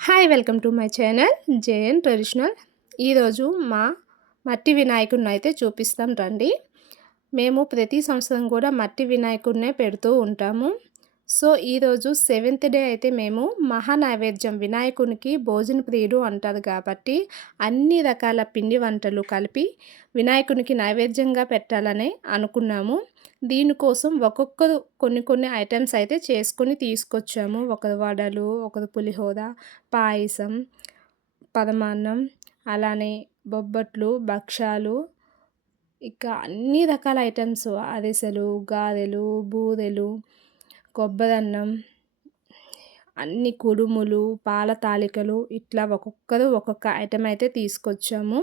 Hi welcome to my channel JN traditional ఈరోజు మా మట్టి వినాయకుడిని అయితే చూపిస్తాం రండి. మేము ప్రతి సంవత్సరం కూడా మట్టి వినాయకుడినే పెడుతూ ఉంటాము. సో ఈరోజు సెవెంత్ డే అయితే మేము మహానైవేద్యం వినాయకునికి భోజన ప్రియుడు అంటారు కాబట్టి అన్ని రకాల పిండి వంటలు కలిపి వినాయకునికి నైవేద్యంగా పెట్టాలని అనుకున్నాము. దీనికోసం ఒక్కొక్కరు కొన్ని కొన్ని ఐటమ్స్ అయితే చేసుకొని తీసుకొచ్చాము. ఒకరు వడలు ఒకరు పులిహోర పాయసం పరమాన్నం అలానే బొబ్బట్లు భక్ష్యాలు ఇక అన్ని రకాల ఐటమ్స్ అరిసెలు గారెలు బూరెలు కొబ్బరన్నం అన్ని కుడుములు పాల తాలికలు ఇట్లా ఒక్కొక్కరు ఒక్కొక్క ఐటెం అయితే తీసుకొచ్చాము.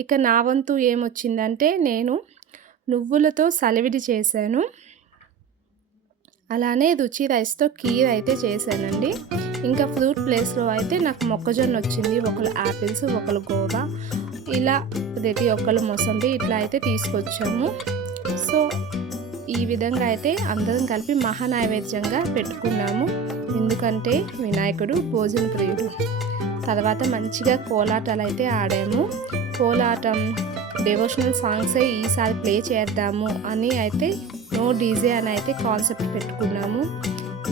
ఇక నా వంతు ఏమొచ్చిందంటే నేను నువ్వులతో సలివిడి చేశాను. అలానే రుచి రైస్తో కీర్ అయితే చేశానండి. ఇంకా ఫ్రూట్ ప్లేస్లో అయితే నాకు మొక్కజొన్న వచ్చింది ఒకరు యాపిల్స్ ఒకరు గోవా ఇలా ప్రతి ఒక్కరు మొసంబి ఇట్లా అయితే తీసుకొచ్చాము. సో ఈ విధంగా అయితే అందరం కలిపి మహానైవేద్యంగా పెట్టుకున్నాము. ఎందుకంటే వినాయకుడు భోజన ప్రియుడు. తర్వాత మంచిగా కోలాటాలు అయితే ఆడాము. కోలాటం డెవోషనల్ సాంగ్సే ఈసారి ప్లే చేద్దాము అని అయితే నో డీజే అని అయితే కాన్సెప్ట్ పెట్టుకున్నాము.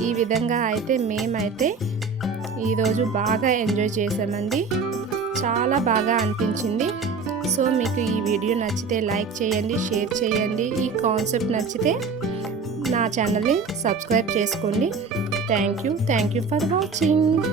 ఈ విధంగా అయితే మేమైతే ఈరోజు బాగా ఎంజాయ్ చేసామండి చాలా బాగా అనిపించింది. సో మీకు ఈ వీడియో నచ్చితే లైక్ చేయండి షేర్ చేయండి. ఈ కాన్సెప్ట్ నచ్చితే నా ఛానల్ని సబ్స్క్రైబ్ చేసుకోండి. Thank you. Thank you for watching.